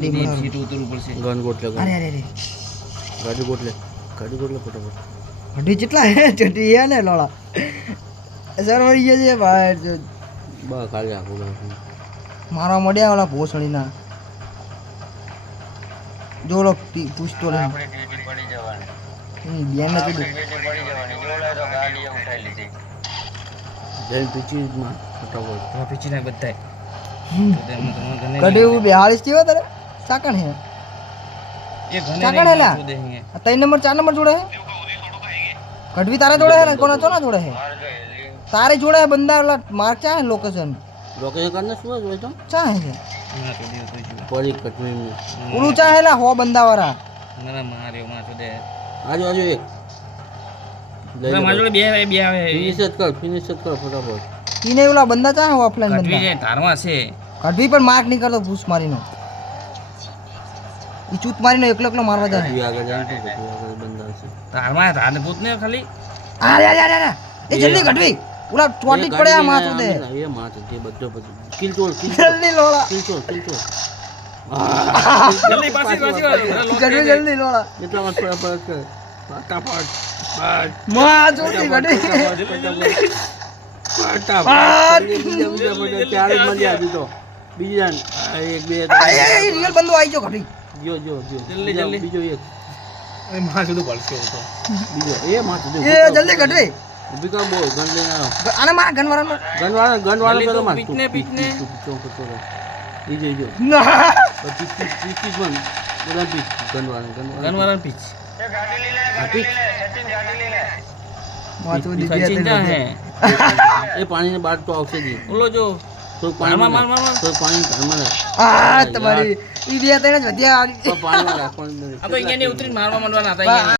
ગાડી સીટ ઉતરવું પડશે ગન ગોટલે અરે અરે અરે ગાડી ગોટલે ફટાફટ ગાડી કેટલા હે ચટી હે ને લોડા સર વળી ગયા છે ભાઈ જો બા ખાલી આખું મારા મોડિયા વાળા ભોસડીના જોડો પૂછતો લે આપણે ટીટી પડી જવાની એની બેન ને કીધું ટીટી પડી જવાની જોડે તો ગાડી ઉઠાઈ લીધી જઈને પીચીમાં ફટાફટ તો પીછી ના બધાય કડે હું 42 કેવા તારે ચાકણ હે એ ઘણે ચાકણ હેલા 3 નંબર 4 નંબર જોડે હે કડવી તારે જોડે હે ને કોના ચોના જોડે હે તારે જોડે હે બંદા વાला માર ચા હે લોકેશન કરને શું હોય તો ચા હે પડી કટવી ઓલું ચા હેલા હો બંદા વાળા મારા માર્યો માં તો દે આજો એક મારા જોડે બે આવે ફિનિશ જ કર ફટાફટ ઈને ઓલા બંદા ચા હે ઓફલાઈન કટવી બંદા જાય ધારમાં છે કડવી પણ માર્ક નહીં કરતો ભૂસ મારીનો ઈ ચૂત મારીનો એકલો મારવા જાય કટવી આગળ જાય તો કટવી આગળ બંધા છે ધારમાં ધારને પૂત ને ખાલી અરે એ જલ્દી કડવી ઓલા ચોટી પડ્યા માથું દે એ માથ તે બધો કિલ તોડ જલ્દી લોળા જલ્દી પાછી કડવી જલ્દી લોળા એટલા માં ફટાફટ કર ફટાફટ માં ચોટી કડવી ચાર જ મળી આવી તો બીજા એક બે રિયલ બંદો આવી ગયો કડવી જો જલ્દી. બીજો એક એ માં સુધી ભળશે તો બીજો એ માથ એ જલ્દી કડવી ઉભી કર બો ગન લઈને આવ્યો આને મારા ગનવાળાનો ગનવાળો પેલો માર પીટને. ચોક તો ઈ જો ના પીચ બન બધા પીચ ગનવાળો ગનવાળા પીચ માથું સચિન દીધી જા હે એ પાણીને બાદ તો આવશે જ ઓલો જો તો પાણી માર. તો પાણી ઘરમાં આ તમારી ઈ બે ત્રણ જ વધ્યા પાણીમાં રાખવાનું આ તો અહીંયા ઉતરીને મારવા માંડવાના હતા અહીંયા